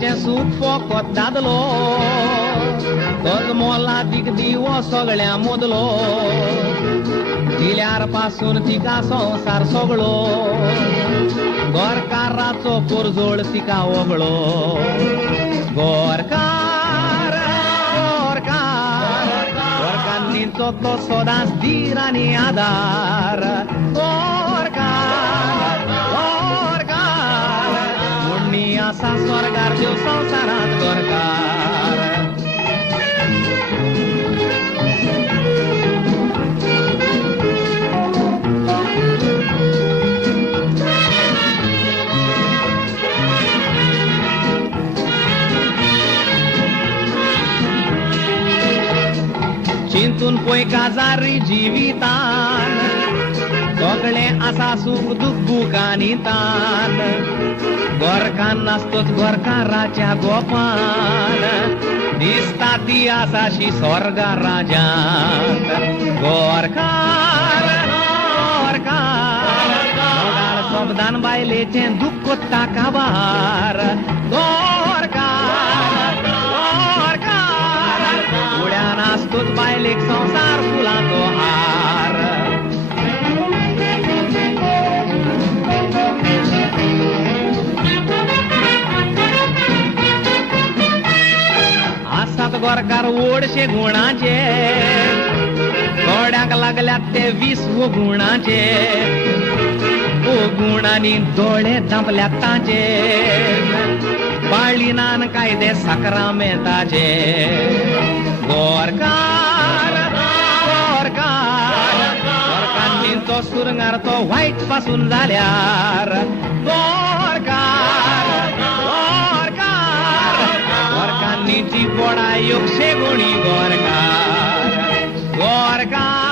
बायलेचें सूप फोकोत दादलो तोच मोला दिवो सगळ्या मोदलो दिल्यार पासून तिका संसार सगळो गोरकाराचो पोरजोळ तिका ओगळो गोरकार गोरकांनीचो तो सदांच धीर आनी आदार आसा स्वर्गार देव संसारात गोरकार चिंतून पळय काजारी जिवितान सगळे आसा सुख दुख बुकांनी तान गोरकान नासतोच गोरकाराच्या गोपान दिसता ती आसाशी स्वर्गा राजांत गोरकार गोरकार शब्दान बायलेचें दुःख ताका भार गोरकार गोरकार उड्यान आसतोच बायलेक संसार फुलांचो हार गोरकार ओडशे गुणाचे थोड्यांक लागल्यात ते 20 गुणाचे ओ गुणांनी दोळे धांपल्यात ताचे बाळिनान कायदे सक्रामेताचे गोरकार गोरकार गोरकांनी तो सुरंगार तो वाईट पासून जाल्यार गोरकार गोरकांनी जी पोडा 100 गुणी गोरकार गोरकार